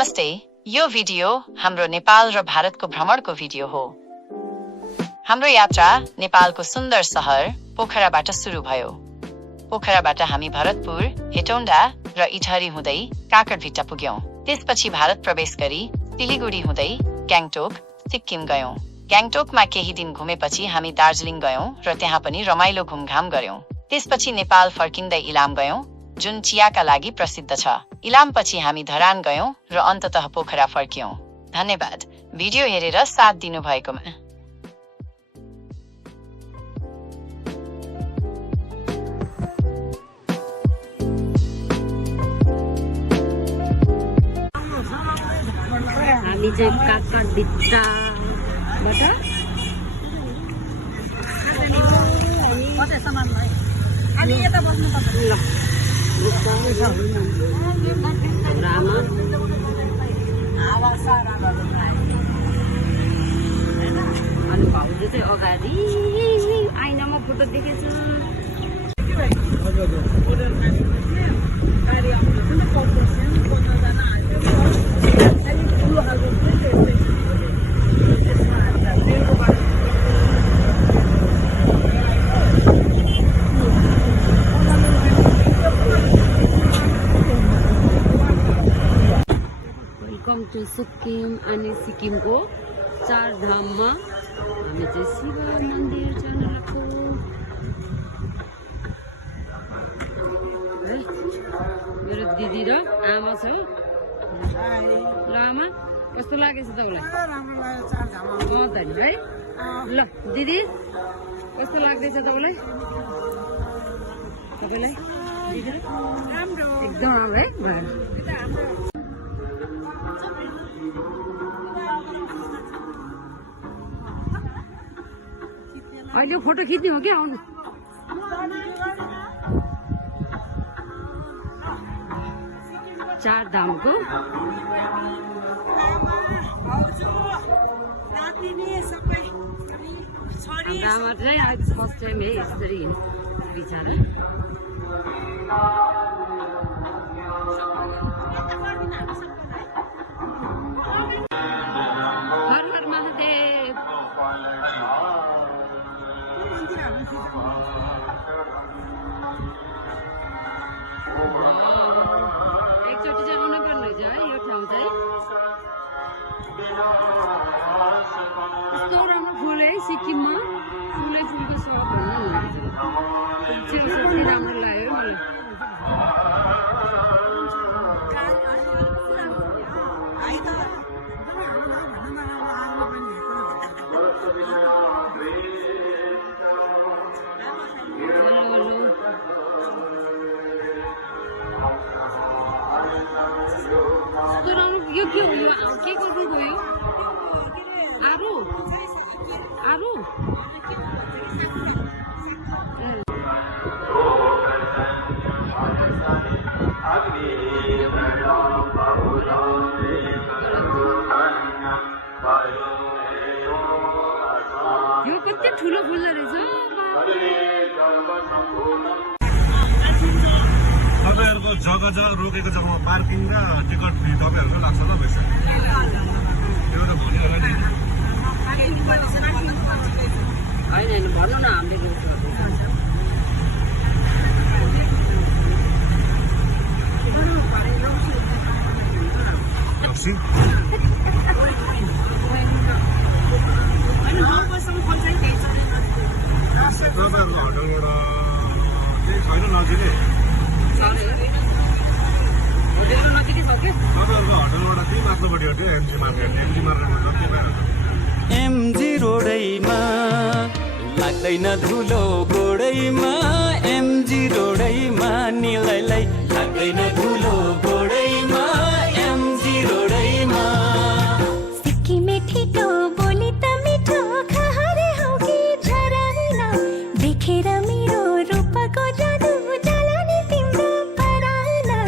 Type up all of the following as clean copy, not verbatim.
नमस्ते, यो भिडियो हाम्रो नेपाल र भारतको भ्रमणको भिडियो हो। हाम्रो यात्रा नेपालको सुन्दर सहर पोखराबाट सुरु भयो। पोखराबाट हामी भरतपुर, हेटौँडा र इटहरी हुँदै काकरभिट्टा पुग्यौं। त्यसपछि भारत प्रवेश गरी सिलिगुडी हुँदै ग्याङटोक, सिक्किम गयौं। ग्याङटोकमा केही दिन घुमेपछि हामी दार्जिलिङ गयौं र त्यहाँ पनि रमाइलो घुमघाम गर्यौं। त्यसपछि नेपाल फर्किँदै इलाम गयौं, जुन चियाका लागि प्रसिद्ध छ। इलामपछि हामी धरान गयौं र अन्ततः पोखरा फर्क्यौं। धन्यवाद भिडियो हेरेर साथ दिनुभएकोमा। हामी चाहिँ काकरभिट्टाबाट अनि भाउजू चाहिँ अगाडि आइनामा फोटो देखेछु। Welcome to Sikkim. अनि सिक्किमको चार धाममा हामी चाहिँ शिव मन्दिर जान लाग्छौँ। मेरो दिदी र आमा छ। ल आमा, कस्तो लागेछ तपाईँलाई? त नि है। ल दिदी, कस्तो लाग्दैछ तपाईँलाई? एकदम राम्रो है। अहिले फोटो खिच्ने हो क्या? आउनु चार धामको आमा चाहिँ आज फर्स्ट टाइम है यसरी बिचरा। हर हर महादेव। एकचोटि चाहिँ आउनु पर्ने रहेछ है यो ठाउँ चाहिँ। कस्तो राम्रो फुल है सिक्किममा। फुलै फुलको सब भन्नु राम्रो लाग्यो मलाई। यो के हो? यो के गर्नु गयो? आरु आरु यो कति ठुलो फुल्दो रहेछ। तपाईँहरूको जग्गा रोकेको जग्गामा पार्किङ र टिकट फी तपाईँहरूको लाग्छ ल पैसा? त्यो त भन्यो होला नि। होइन भन्नु न, हामीले तपाईँहरूको होटलबाट केही छैन नजिकै? तपाईँहरूको होटलबाट त्यही माथिल्लोपट्टि हो त्यो एमजी मार्केट। एमजी मार्केटमा के भइरहेको? एमजी रोडैमा लाग्दैन धुलो गोडैमा। एमजी रोडैमा निलैलाई लाग्दैन धुलो गोडैमा। एमजी रोडैमा सिक्किमे ठिटो बोली त मिठो खहरे हौ कि झरना देखेर मेरो रूपको जादु जलानी तिम्रो पराना।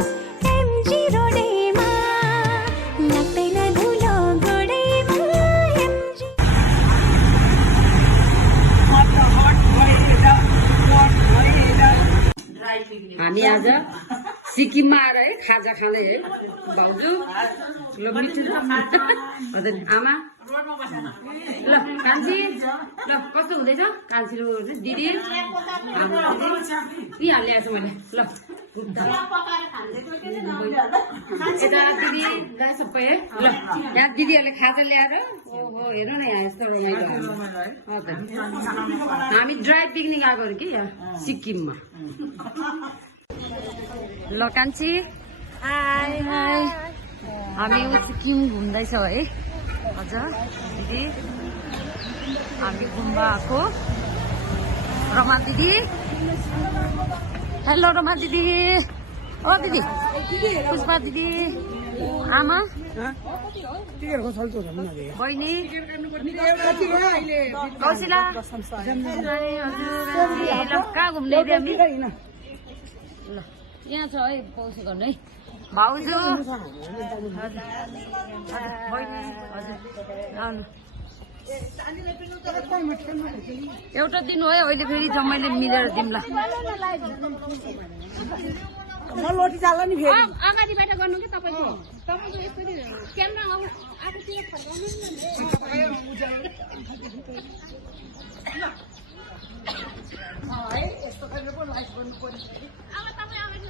एमजी रोडैमा लाग्दैन धुलो गोडैमा। एमजी हामी आज सिक्किममा आएर है खाजा खाँदै है भाउजू ल मिठो हजुर आमा ल कान्छी ल कस्तो हुँदैछ कान्छीको दिदी आमा दिदी ल्याएको छु मैले ल यता दिदीलाई सबै है ल यहाँ दिदीहरूले खाजा ल्याएर ओहो हेर्नु न यहाँ यस्तो रमाइलो हजुर हामी ड्राई पिकनिक आएको कि यहाँ सिक्किममा ल कान्छी हाई हाई हामी सिक्किम घुम्दैछौँ है हजुर दिदी हामी गुम्बा आएको रमा दिदी हेलो रमा दिदी ओ दिदी पुष्पा दिदी आमा बहिनी कौशिला ल कहाँ घुम्ने हामी ल यहाँ छ है पौसो गर्नु है भाउजू बहिनी हजुर आउनु एउटा दिनु है अहिले फेरि जम्मैले मिलेर दिउँला अगाडिबाट गर्नु कि तपाईँको यसरी क्यामेरा आफूतिर फर्काउनु अब तपाईँ अगाडि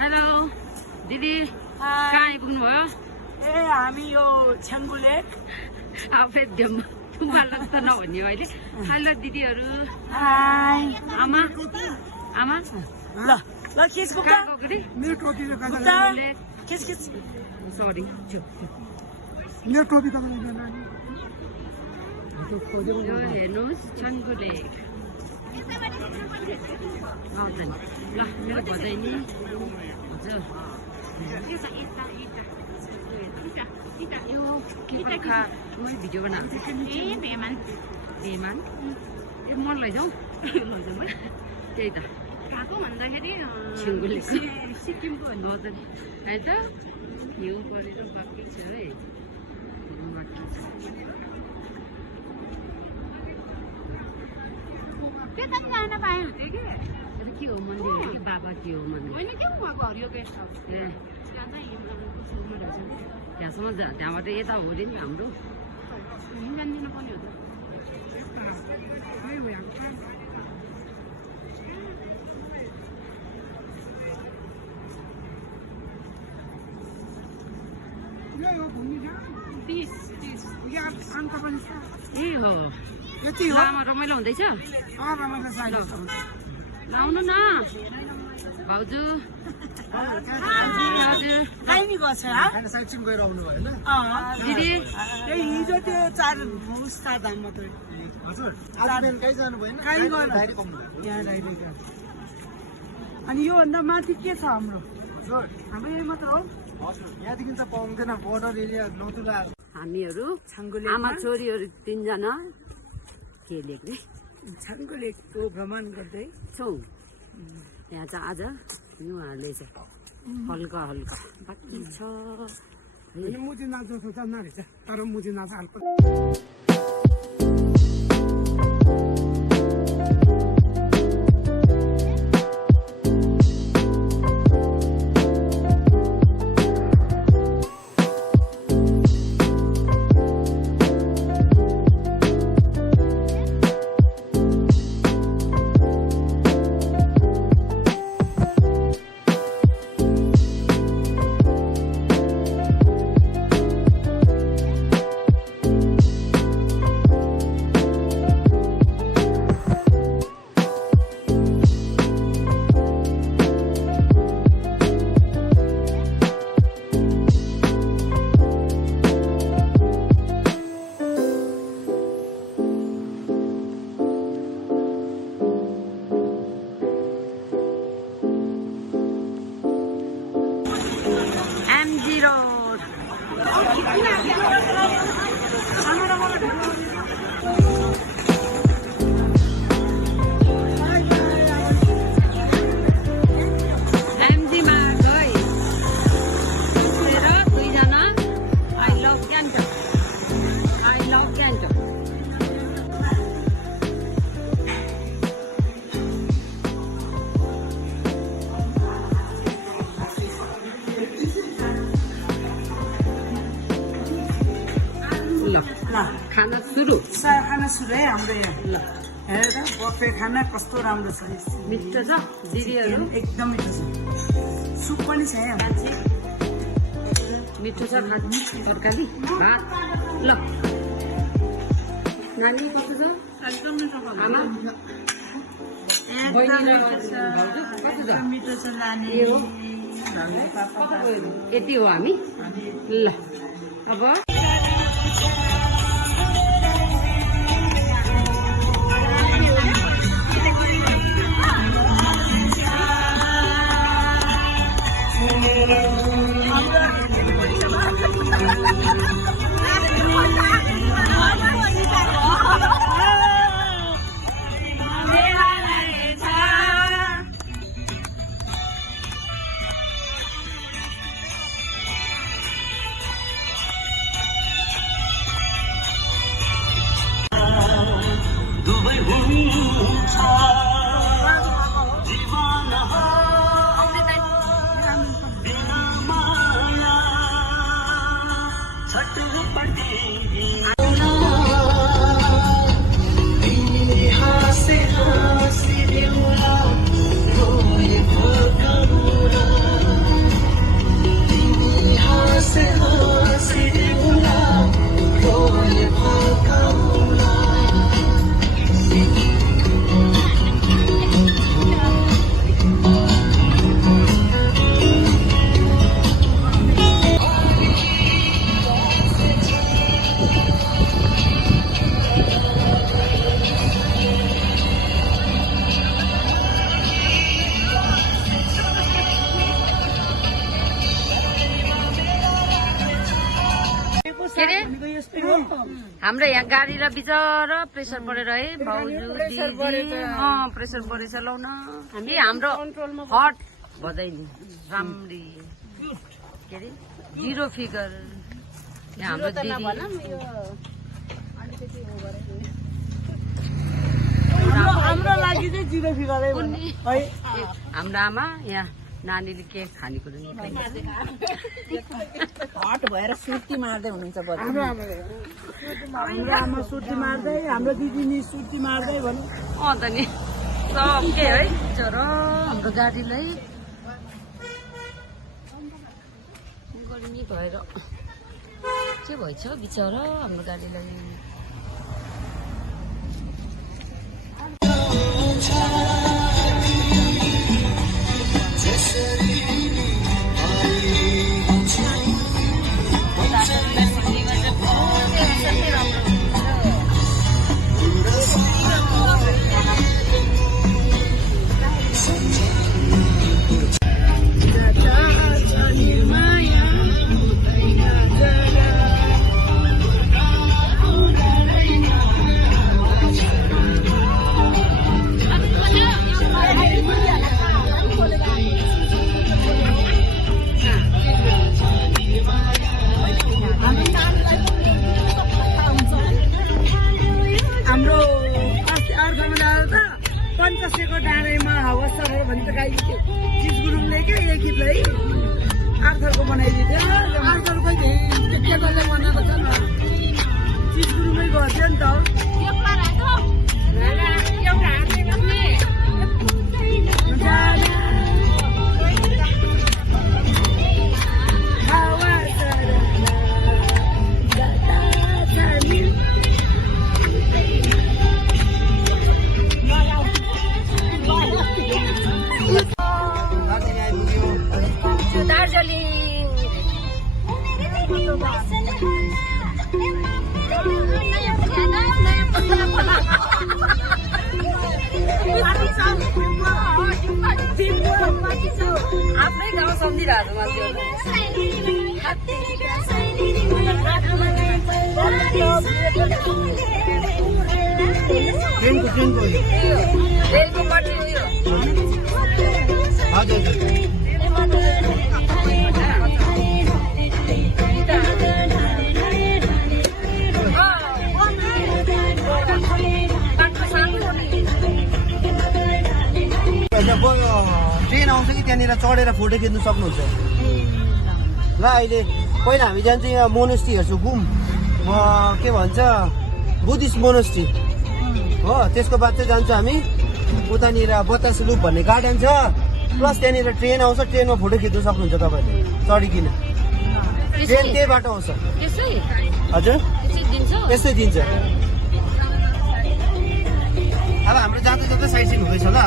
हेलो दिदी कहाँ आइपुग्नु भयो हामी यो छ्याङ्गु लेक आफै तुम्हालाई जस्तो नभन्ने हो अहिले हेलो दिदीहरू आमा आमा ल ल खिचको कहाँ गएको रे मेरो टोपीले खिच खिच सरी मेरो टोपी त यो हेर्नुहोस् छङ्गु लेक हजुर ल मेरो भदैनी हजुर यो के पर्खा मैले भिडियो बनाएको थिएँ बेमान ए मन लैजाउँ लैजाउँ है त्यही त गएको भन्दाखेरि छङ्गु लेक सिक्किमको हजुर है त हिउँ परेर बाँकी छ है त्यता पनि जान पाएन थियो कि के हो मन्दिर हो कि बाबा के हो मन्दिर होइन के उहाँको हरियो गेस्ट हाउस ए त्यहाँसम्म त्यहाँबाट यता हो नि हाम्रो जान्दिनँ पनि हो त ए हो यति हो लामा रमाइलो हुँदैछ रमाइलो छ ल आउनु न भाउजू हजुर काहीँ नि गएको छ दिदी हिजो त्यो 4 उस्ता दाम मात्रै काहीँ गएन यहाँ डाइरेक्ट अनि योभन्दा माथि के छ हाम्रो यही मात्र हो यहाँदेखि त पाउँदैन बोर्डर एरिया नौतुला हामीहरू आमा छोरीहरू 3 जना के लेख्ने छाङको लेकको भ्रमण गर्दै छौँ यहाँ चाहिँ आज उहाँहरूले चाहिँ हल्का हल्का बाँकी छ मुजी नाच्नु सोच्छ नरहेछ तर मुजी नाच हाल्छ खाना सुरु खाना सुरु है हाम्रो यहाँ ल हेर बफे खाना कस्तो राम्रो छ मिठो छ दिदीहरू एकदम मिठो छ सुप पनि छ यहाँ मिठो छ तरकारी भात ल नानी कस्तो छ एकदम मिठो छ आमा बहिनी र भाउजू कस्तो छ मिठो छ नानी यति हो हामी ल अब हाम्रो यहाँ गाडी र बिचरा प्रेसर परेर है भाउजू दिदी प्रेसर परेछ लौ न हामी हाम्रो हट बजाइदिउँ राम्री के अरे 0 फिगर यहाँ हाम्रो दिदी हाम्रो लागि चाहिँ 0 फिगरै है हाम्रो आमा यहाँ नानीले के खानेकुरो हट भएर सुर्ती मार्दै हुनुहुन्छ हाम्रो आमा सुर्ती मार्दै हाम्रो दिदी नि सुर्ती मार्दै भन्नु त नि सबके है चर हाम्रो गाडीलाई गर्मी भएर के भएछ बिचरा हाम्रो गाडीलाई बनाइदियो आजकल खोइ केटाले बनाएको छ नि स्कुलमै गर्थ्यो नि त आफ्नै गाउँ सम्झिरहेको मान्छे रेलको पट्टि उयो ट्रेन आउँछ कि त्यहाँनिर चढेर फोटो खिच्नु सक्नुहुन्छ ल अहिले पहिला हामी जान्छौँ यहाँ मोनेस्ट्री हेर्छौँ घुम के भन्छ बुद्धिस्ट मोनेस्ट्री हो त्यसको बाद चाहिँ जान्छौँ हामी उतानिर बतास लुप भन्ने गार्डन छ प्लस त्यहाँनिर ट्रेन आउँछ ट्रेनमा फोटो खिच्नु सक्नुहुन्छ तपाईँले चढिकन ट्रेन त्यही बाटो आउँछ हजुर त्यस्तै दिन्छ अब हाम्रो जाँदै जाँदै साइड सिन हुँदैछ ल अब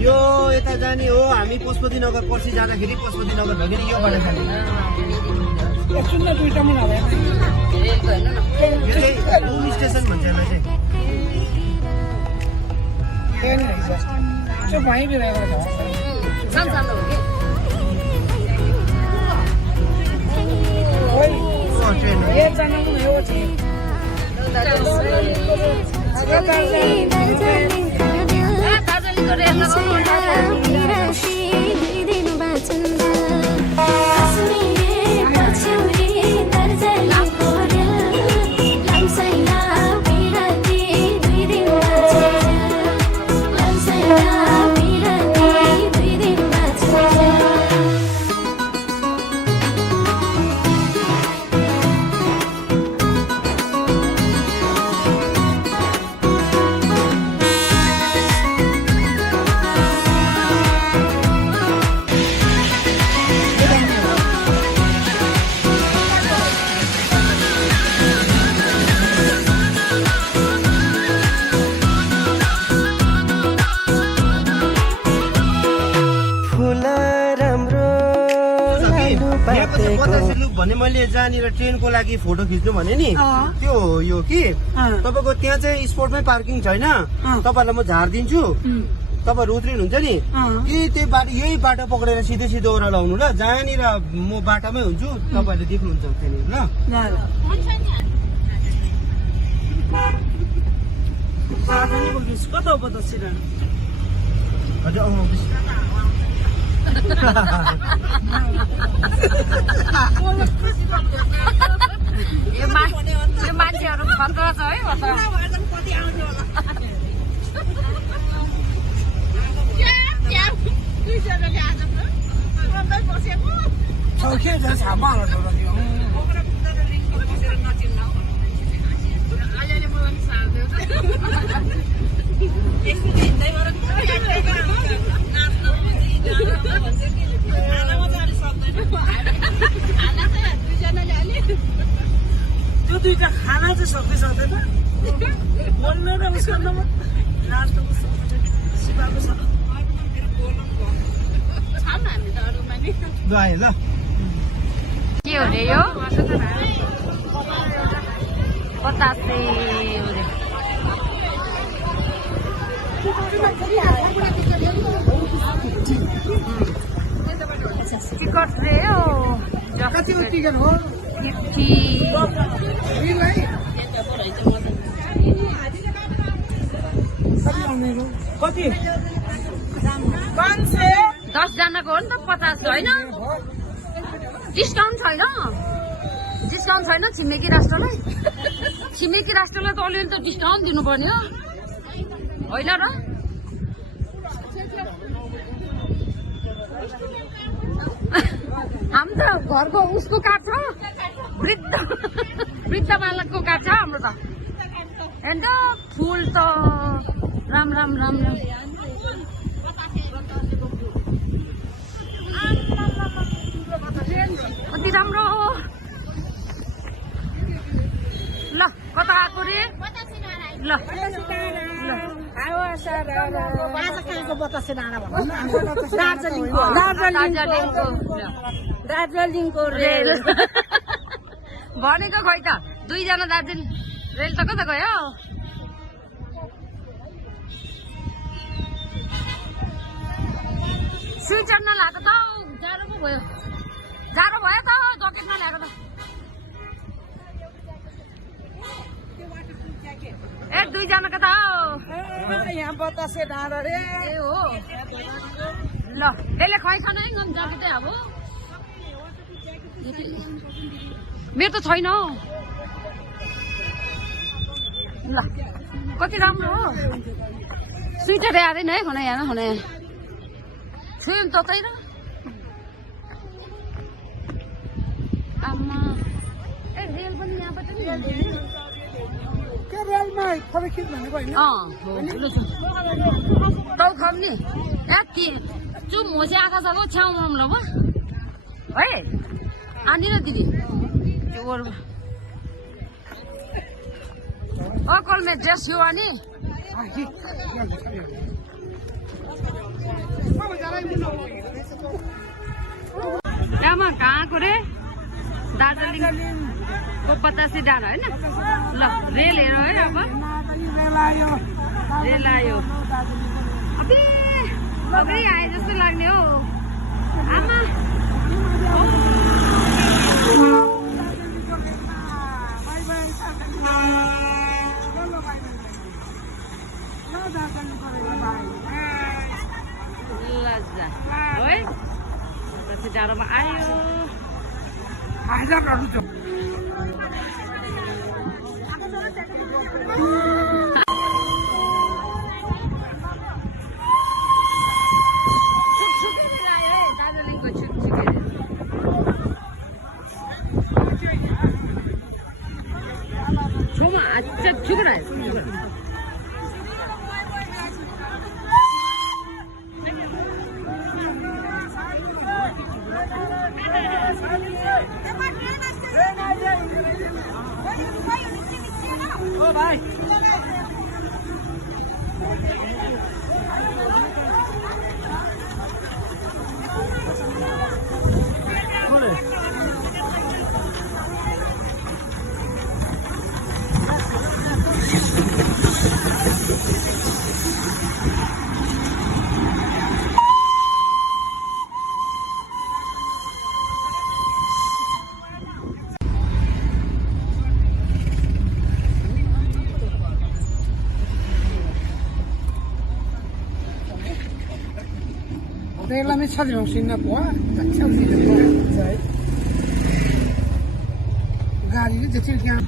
यो यता जाने हो हामी पशुपति नगर पर्सि जाँदाखेरि पशुपति नगर भएपछि यो बाटो जाने एकछिन दुईटा मुना भयो यो चाहिँ घुम स्टेसन भन्छ यसलाई चाहिँ ट्रेन रहेछ त्यो भाइ बिराएको छ सानो हो कि ट्रेन ये जाना को यो चाहिँ दार्जिलिङको रेलमा भने मैले जहाँनिर ट्रेनको लागि फोटो खिच्नु भने नि त्यो हो यो कि तपाईँको त्यहाँ चाहिँ स्पोर्टमै पार्किङ छैन तपाईँहरूलाई म झारिदिन्छु तपाईँहरू उत्रिनुहुन्छ नि कि त्यही बाटो यही बाटो पक्रेर सिधै सिधै ओह्रालो आउनु ल जहाँनिर म बाटोमै हुन्छु तपाईँहरूले देख्नुहुन्छ त्यहाँनिर ल कता बतासिर हजुर आउनुहोस् यो मान्छेहरू खतरा छ है त्यो दुईटा खाना चाहिँ सक्दै सक्दैन बोल्नु र उस गर्न नाच्नु सिकाएको छ ल आयो ल के हो रे यो बतासे टिकट रे हो कतिको टिकट हो कति 10 जनाको हो नि त 50 होइन डिस्काउन्ट छैन छिमेकी राष्ट्रलाई त अलिअलि त डिस्काउन्ट दिनुपर्ने हो होइन र हाम्रो त घरको उसको काठ छ वृद्ध बालकको काठ छ हाम्रो त हेर्नु त फुल त राम राम राम राम कति राम्रो हो ल कता आएको रे ल दार्जिलिङको रेल भनेको खोइ त दुईजना दार्जिलिङ रेल त कता गयो स्वेटर नलाएको त जाडो पो भयो जाडो भयो त ज्याकेट नल्याएको त ए दुईजनाको त यहाँ बतासे डाँडा रे ए हो ल त्यसले खुवाइछन् है गम ज्याकेटै अब मेरो त छैन ल कति राम्रो हो स्वेटर आएन है खना यहाँ खना छुयौँ त र आमा ए रेल पनि यहाँबाट नि रेलमा फरकित भनेको होइन तौ खम्ने यति चुप मोसे आँखा छ छ्याउ ल है आनी र दिदी कल में ड्रेस यो आनी आमा कहाँको रे दार्जिलिङको बतासे डाँडा होइन ल रेल हेर है अब रेल आयो अगाडि आए जस्तो लाग्ने हो आमा है बतासे डाँडामा आयो छेउमा अच्छा छुकेर आयो रेलमै छलिम सिन्न भयो है गाडीले जति यहाँ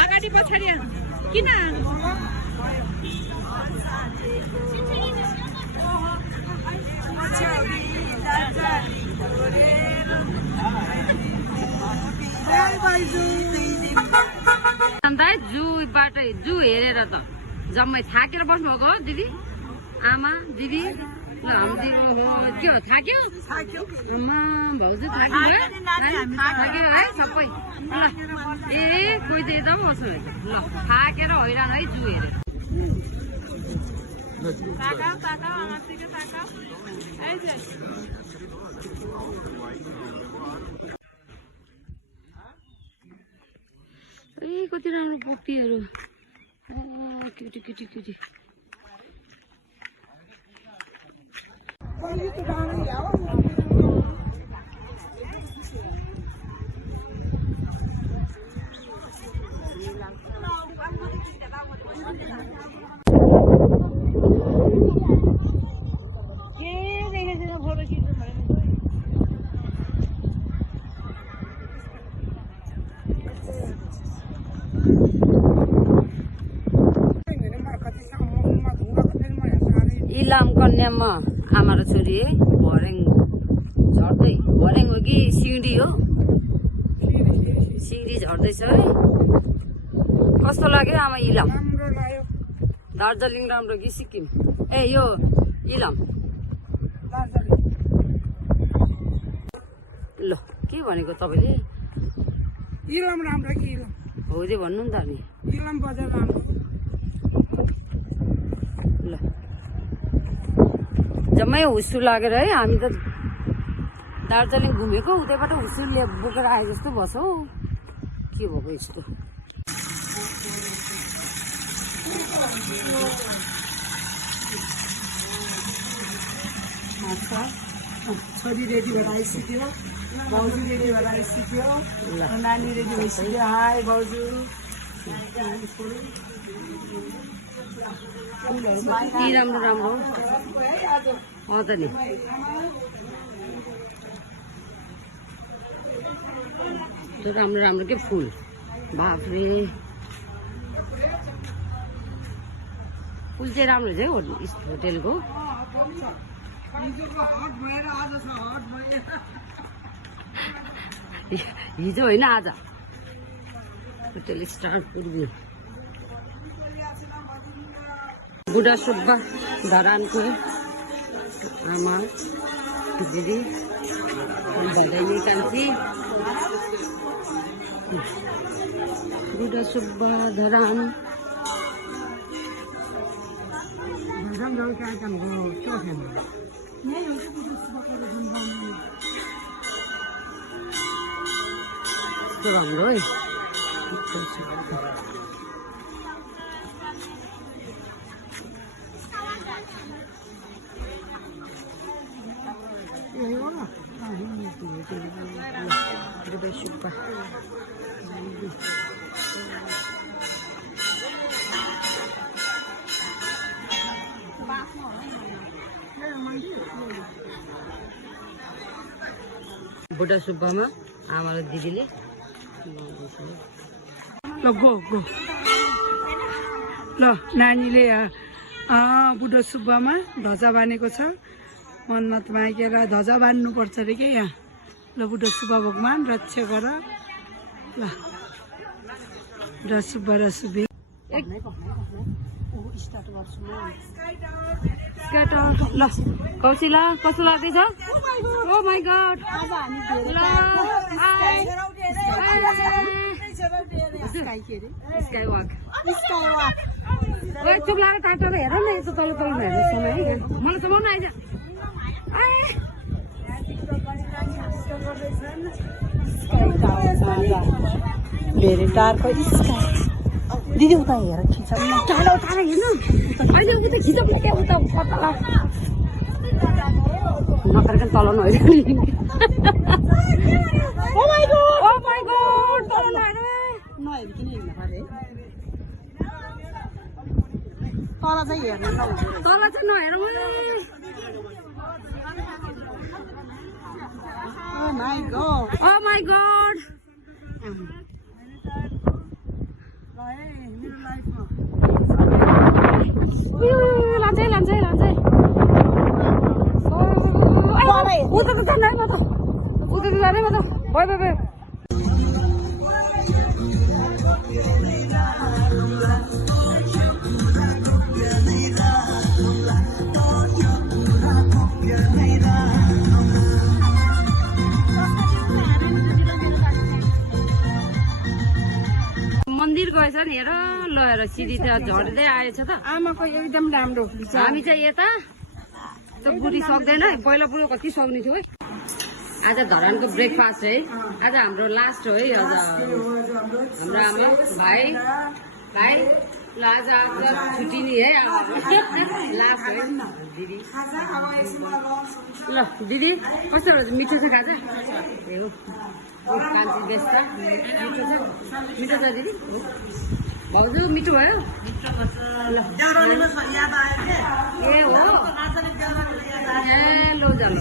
अगाडि पछाडि किन जूबाट जू हेरेर त जम्मै थाकेर बस्नुभएको हो दिदी आमा दिदी ल हाम्रो के हो थाक्यो आमा भाउजू थाक्यो है सबै ल ए कोही त एकदम असो ल थाकेर हैरान है जू हेरेर ए कति राम्रो पप्पीहरू क्युटी क्युटी क्युटी यहाँ म आमा र छोरी भर्याङ झर्दै भर्याङ हो कि सिँढी हो सिँढी झर्दैछ है कस्तो लाग्यो आमा इलाम दार्जिलिङ राम्रो कि सिक्किम ए यो इलाम ल के भनेको तपाईँले इलाम राम्रो कि इलाम हो दे भन्नु नि त नि इलाम बजार राम्रो ल जम्मै हुस्सु लागेर है हामी त दार्जिलिङ घुमेको उतैबाट हुस्सु बोकेर आए जस्तो भएछ हौ के भएको यस्तो छोरी रेडी भएर आइसक्यो भाउजू रेडी भएर आइसक्यो नानी रेडी भइसक्यो हाई भाउजू यी राम्रो राम्रो अँ त नि त्यो राम्रो राम्रो के फुल बाफ्रे फुल चाहिँ राम्रो छ है होटेलको हिजो होइन आज होटेल स्टार पुग्यो बुढा सुब्बा धरानको आमा दिदी भदैनी कान्छी बुढा सुब्बा धरान राम्रो है बुढा सुब्बा बुढा सुब्बामा आमा र दिदीले ल गो गो ल नानीले बुढो सुब्बामा ध्वजा बाँधेको छ मन्नत मागेर ध्वजा बाँध्नुपर्छ अरे क्या यहाँ ल बुढो सुब्बा भगवान रक्षा गर ल र सुब्बा र सुब्बी ल कौशिला कस्तो लाग्दैछ ओ माई गॉड स्काई वक चुप लाग्यो टाढो हेर न यस्तो तल तल हेर्ने समय मलाई समाउनु आइज धेरै टाढको स्काई दिदी उता हेर खिच टाढो टाढो हेर्नु अहिले उता खिचौँ क्या उता पत्ता नकरकन तल नहेर्ने ओ माई गॉड तल नहेर्ने नहेरिकन हेर्नु पऱ्यो तल चाहिँ हेर्नु नहुँदो तल चाहिँ नहेरौँ Oh my god. Oh my god. लान्छै लान्छै लान्छै उता त जाँदैन म त उता त जाँदैन म त भयो भयो भयो मन्दिर गएछ नि हेर ल हेर सिधी त झर्दै आएछ त आमाको एकदम राम्रो हामी चाहिँ यता त्यो बुढी सक्दैन पहिला पुरो कति सक्ने थियो है आज धरानको ब्रेकफास्ट है आज हाम्रो लास्ट हो है आज हाम्रो आमा भाइ भाइ ल आज आफ्नो छुट्टी नि है लास्ट है दिदी ल दिदी कस्तो मिठो छ खाजा ए हो कान्छी बेस्ट मिठो छ दिदी भाउजू मिठो भयो ल ए हो ए लो जानु